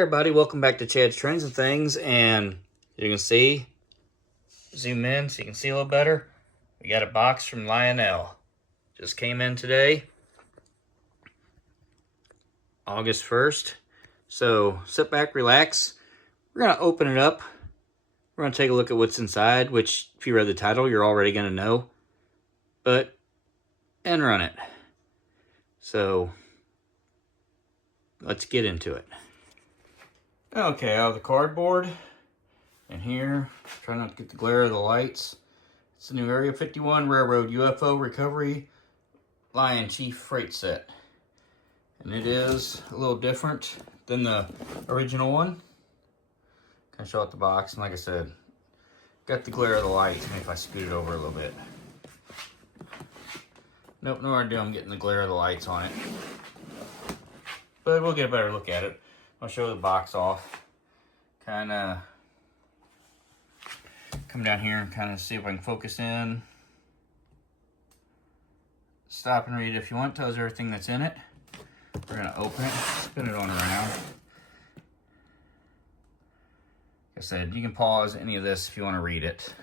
Everybody, welcome back to Chad's Trends and Things, and you can see, zoom in so you can see a little better, we got a box from Lionel. Just came in today, August 1st, so sit back, relax, we're going to open it up, we're going to take a look at what's inside, which if you read the title, you're already going to know, and run it. So, let's get into it. Okay, out of the cardboard, and here, try not to get the glare of the lights. It's the new Area 51 Railroad UFO Recovery Lion Chief Freight Set. And it is a little different than the original one. Kind of show out the box, and like I said, got the glare of the lights. Maybe if I scoot it over a little bit. Nope, no idea I'm getting the glare of the lights on it. But we'll get a better look at it. I'll show the box off. Kind of come down here and kind of see if I can focus in. Stop and read it if you want. Tells you everything that's in it. We're going to open it, spin it on around. Like I said, you can pause any of this if you want to read it.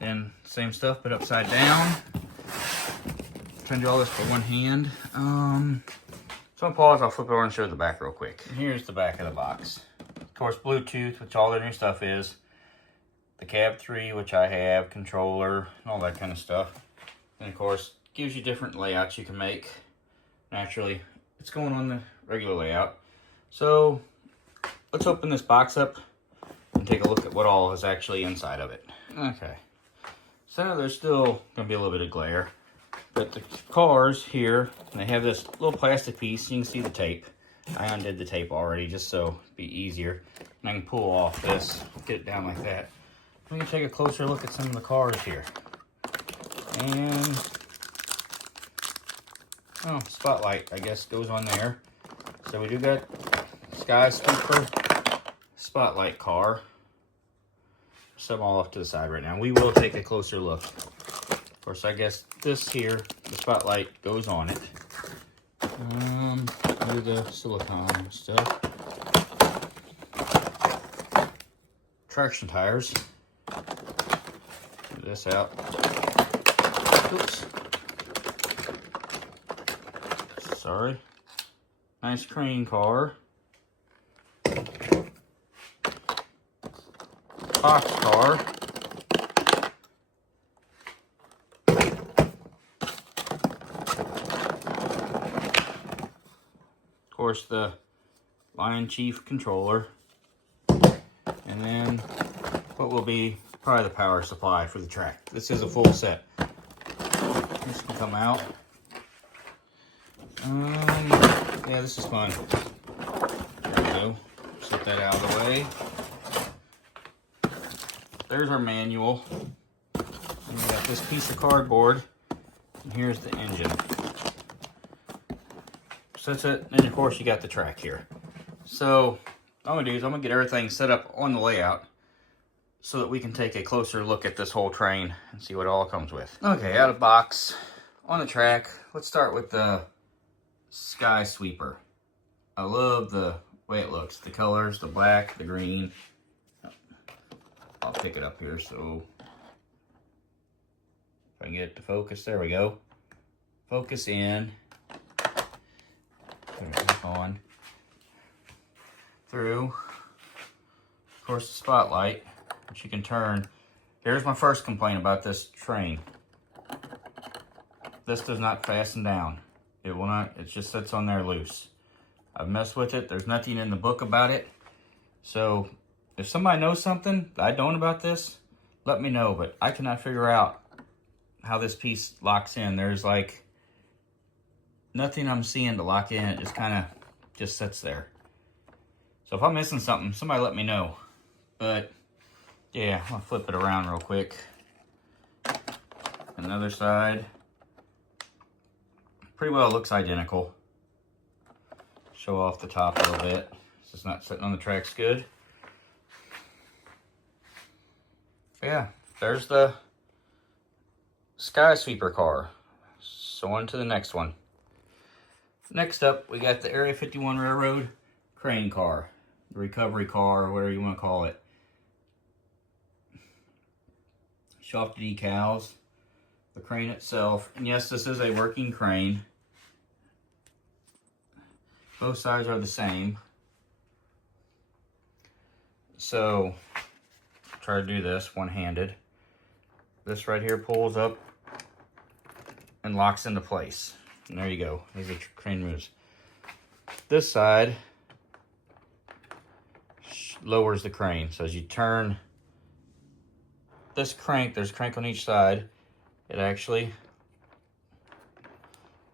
Then same stuff, but upside down. Trying to do all this with one hand. So I'll pause, I'll flip it over and show the back real quick. And here's the back of the box. Of course, Bluetooth, which all the new stuff is. The Cab 3, which I have, controller, and all that kind of stuff. And of course, gives you different layouts you can make. Naturally, it's going on the regular layout. So, let's open this box up and take a look at what all is actually inside of it. Okay. So there's still going to be a little bit of glare. But the cars here, they have this little plastic piece. You can see the tape. I undid the tape already just so it'd be easier. And I can pull off this, get it down like that. We can take a closer look at some of the cars here. And, oh, spotlight, I guess, goes on there. So we do got Sky Sweeper spotlight car. Some all off to the side right now. We will take a closer look. Of course, I guess this here, the spotlight goes on it. Under the silicone stuff. Traction tires. Get this out. Oops. Sorry. Nice crane car. Box car. Of course, the Lion Chief controller, and then what will be probably the power supply for the track. This is a full set. This can come out. Yeah, this is fun. There we go. Set that out of the way. There's our manual. And we got this piece of cardboard, and here's the engine. So that's it, and of course you got the track here. So, all I'm going to do is I'm going to get everything set up on the layout so that we can take a closer look at this whole train and see what it all comes with. Okay, out of box, on the track, let's start with the Sky Sweeper. I love the way it looks, the colors, the black, the green. I'll pick it up here so if I can get it to focus, there we go. Focus in. Put it back on. Through. Of course, the spotlight, which you can turn. Here's my first complaint about this train. This does not fasten down. It will not, it just sits on there loose. I've messed with it. There's nothing in the book about it. So, if somebody knows something that I don't about this, let me know. But I cannot figure out how this piece locks in. There's like nothing I'm seeing to lock in. It just kind of just sits there. So if I'm missing something, somebody let me know. But yeah, I'll flip it around real quick. Another side. Pretty well looks identical. Show off the top a little bit. It's just not sitting on the tracks good. Yeah, there's the Sky Sweeper car. So on to the next one. Next up, we got the Area 51 Railroad crane car, the recovery car, or whatever you want to call it. Show off the decals, the crane itself, and yes, this is a working crane. Both sides are the same. So, try to do this one-handed. This right here pulls up and locks into place. And there you go. There's the crane moves. This side lowers the crane. So as you turn this crank, there's a crank on each side. It actually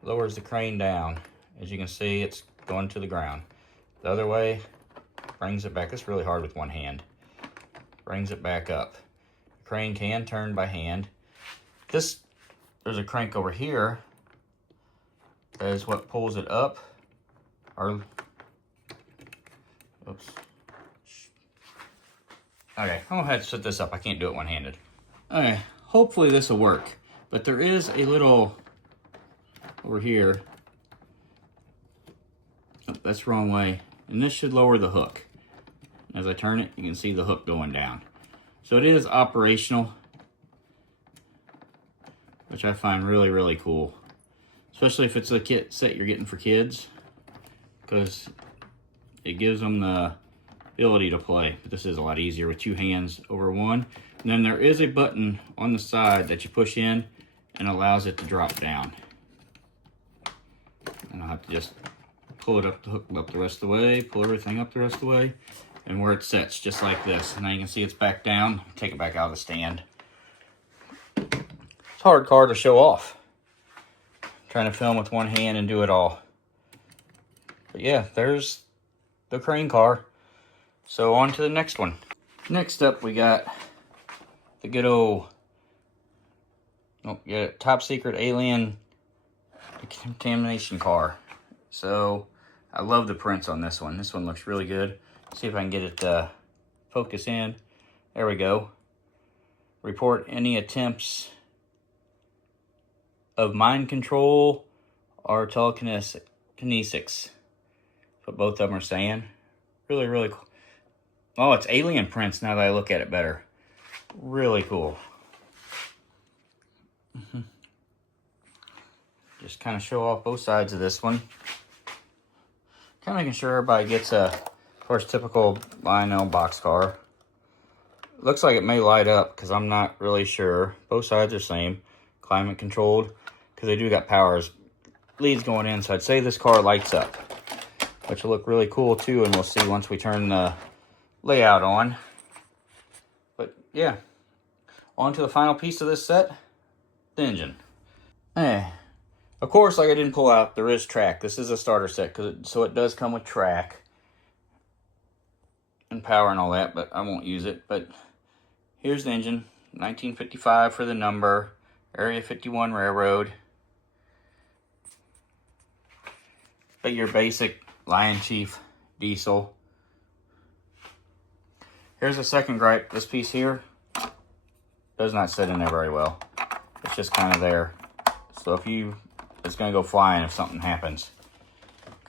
lowers the crane down. As you can see, it's going to the ground. The other way brings it back. It's really hard with one hand. Brings it back up. The crane can turn by hand. There's a crank over here. That is what pulls it up. Or, oops. Okay, I'm gonna have to set this up. I can't do it one-handed. Okay, hopefully this will work. But there is a little over here. Oh, that's the wrong way. And this should lower the hook. As I turn it, you can see the hook going down. So it is operational, which I find really, really cool. Especially if it's a kit set you're getting for kids, because it gives them the ability to play. But this is a lot easier with two hands over one. And then there is a button on the side that you push in and allows it to drop down. And I'll have to just pull it up, the hook up the rest of the way, pull everything up the rest of the way, and where it sets, just like this. And now you can see it's back down. Take it back out of the stand. It's a hard car to show off. Trying to film with one hand and do it all. But yeah, there's the crane car. So on to the next one. Next up, we got the good old, top secret alien contamination car. So I love the prints on this one. This one looks really good. See if I can get it to focus in. There we go. Report any attempts of mind control or telekinesis. That's what both of them are saying. Really, really cool. Oh, it's alien prints now that I look at it better. Really cool. Just kind of show off both sides of this one. Kind of making sure everybody gets a, of course, typical Lionel boxcar. Looks like it may light up because I'm not really sure. Both sides are same. Climate controlled, because they do got powers leads going in, so I'd say this car lights up, which will look really cool too, and we'll see once we turn the layout on. But yeah, on to the final piece of this set, the engine. Of course, like I didn't pull out, there is track. This is a starter set, so it does come with track and power and all that, but I won't use it. But here's the engine, 1955 for the number, Area 51 Railroad. But your basic Lion Chief diesel. Here's a second gripe. This piece here does not sit in there very well. It's just kind of there. So if you, it's going to go flying if something happens.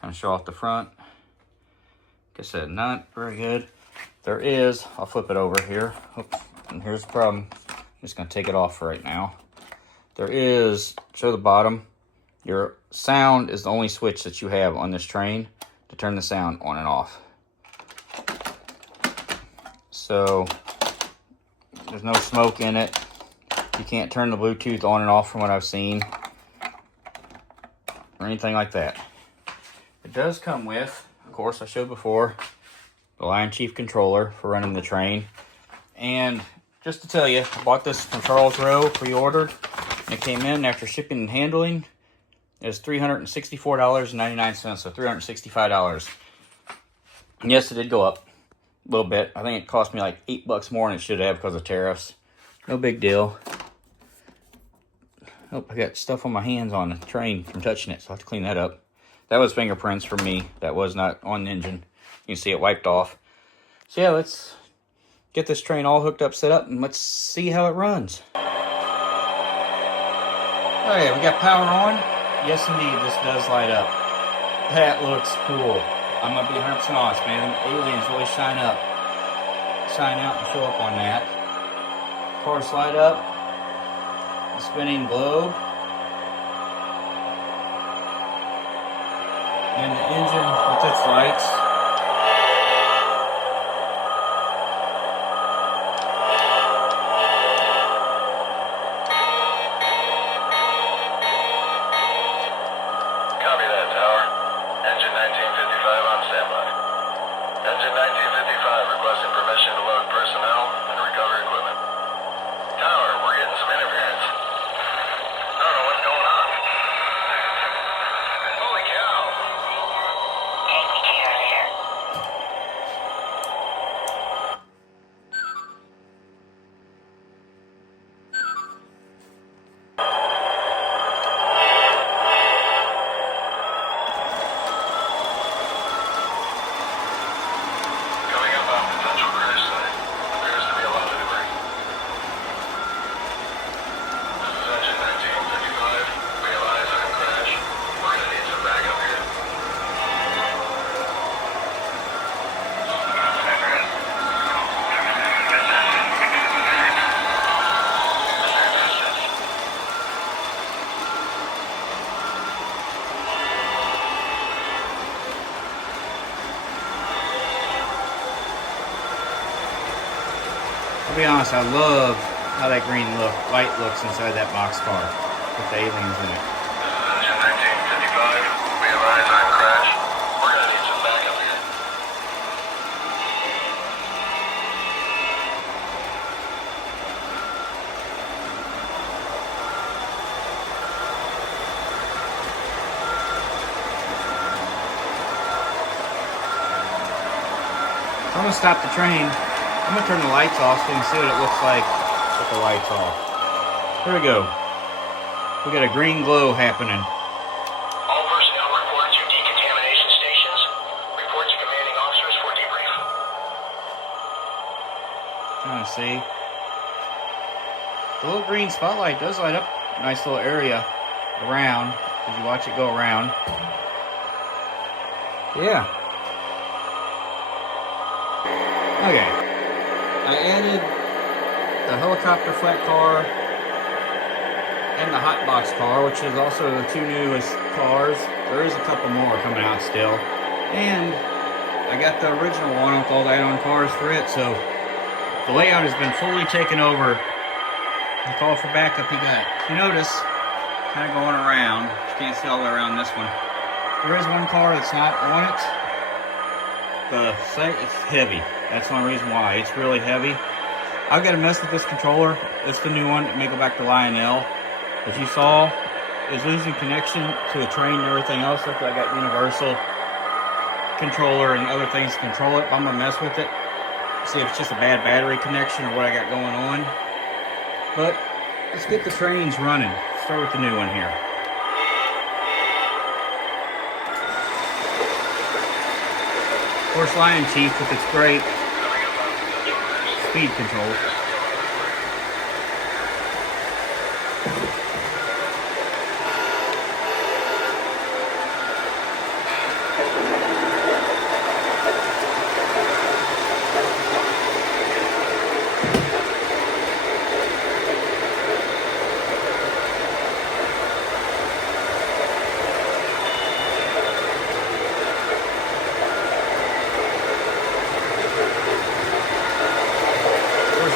Kind of show off the front. Like I said, not very good. There is, I'll flip it over here. Oops, and here's the problem. I'm just going to take it off for right now. There is, show the bottom. Your sound is the only switch that you have on this train to turn the sound on and off. So, there's no smoke in it. You can't turn the Bluetooth on and off from what I've seen. Or anything like that. It does come with, of course, I showed before, the Lion Chief controller for running the train. And just to tell you, I bought this from Charles Rowe, pre-ordered. And it came in after shipping and handling. It was $364.99, so $365. And yes, it did go up a little bit. I think it cost me like $8 more than it should have because of tariffs. No big deal. Oh, I got stuff on my hands on the train from touching it, so I have to clean that up. That was fingerprints from me. That was not on the engine. You can see it wiped off. So yeah, let's get this train all hooked up, set up, and let's see how it runs. Okay, we got power on. Yes, indeed, this does light up. That looks cool. I'm gonna be 100% honest, man. Aliens really shine out and show up on that. Car slide up, the spinning globe, and the engine with its lights. Copy that, Tower. Engine 1955 on standby. Engine 1955 requesting permission to load personnel and recover equipment. Tower, we're getting some interference. I don't know what's going on. Holy cow! Coming up on potential crash site. Appears to be a lot of debris. This is engine 1955. We have eyes on crash. We're gonna need some backup here. I'll be honest, I love how that green light looks inside that box car with the aliens in it. This is engine 1955. We have eyes on crash. We're gonna need some backup here. I'm gonna stop the train. I'm gonna turn the lights off so you can see what it looks like with the lights off. Here we go. We got a green glow happening. All personnel report to decontamination stations. Report to commanding officers for debrief. Trying to see. The little green spotlight does light up a nice little area around. Did you watch it go around? Yeah. Okay. I added the helicopter flat car and the hot box car, which is also the two newest cars. There is a couple more coming out still. And I got the original one with all the add-on cars for it, so the layout has been fully taken over. The call for backup you got. You notice, kind of going around. You can't see all the way around this one. There is one car that's not on it. The site is heavy. That's the only reason why. It's really heavy. I've got to mess with this controller. It's the new one. It may go back to Lionel. As you saw, it's losing connection to the train and everything else. Look, I got universal controller and other things to control it. I'm going to mess with it. See if it's just a bad battery connection or what I got going on. But let's get the trains running. Start with the new one here. Of course, Lion Chief with its great speed control.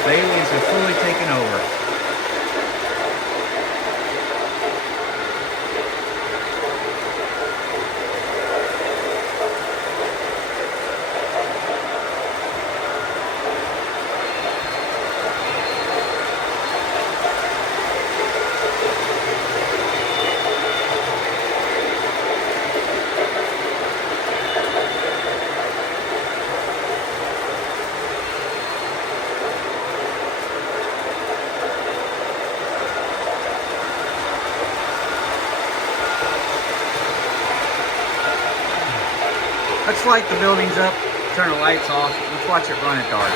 The aliens are fully taken over. Let's light the buildings up, turn the lights off. Let's watch it run at dark.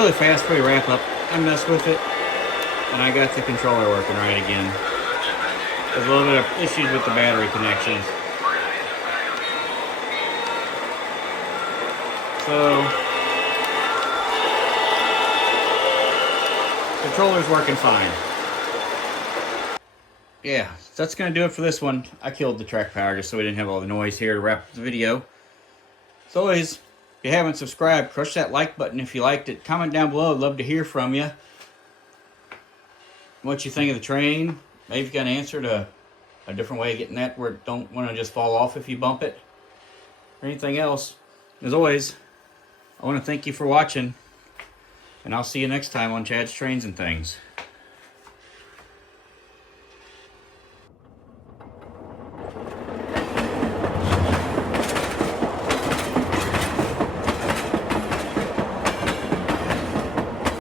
really fast before we wrap up. I messed with it, and I got the controller working right again. There's a little bit of issues with the battery connections. So, controller's working fine. Yeah, so that's going to do it for this one. I killed the track power just so we didn't have all the noise here to wrap up the video. As always, if you haven't subscribed, crush that like button if you liked it. Comment down below. I'd love to hear from you. What you think of the train. Maybe you got an answer to a different way of getting that where it don't want to just fall off if you bump it. Or anything else. As always, I want to thank you for watching. And I'll see you next time on Chad's Trains and Things.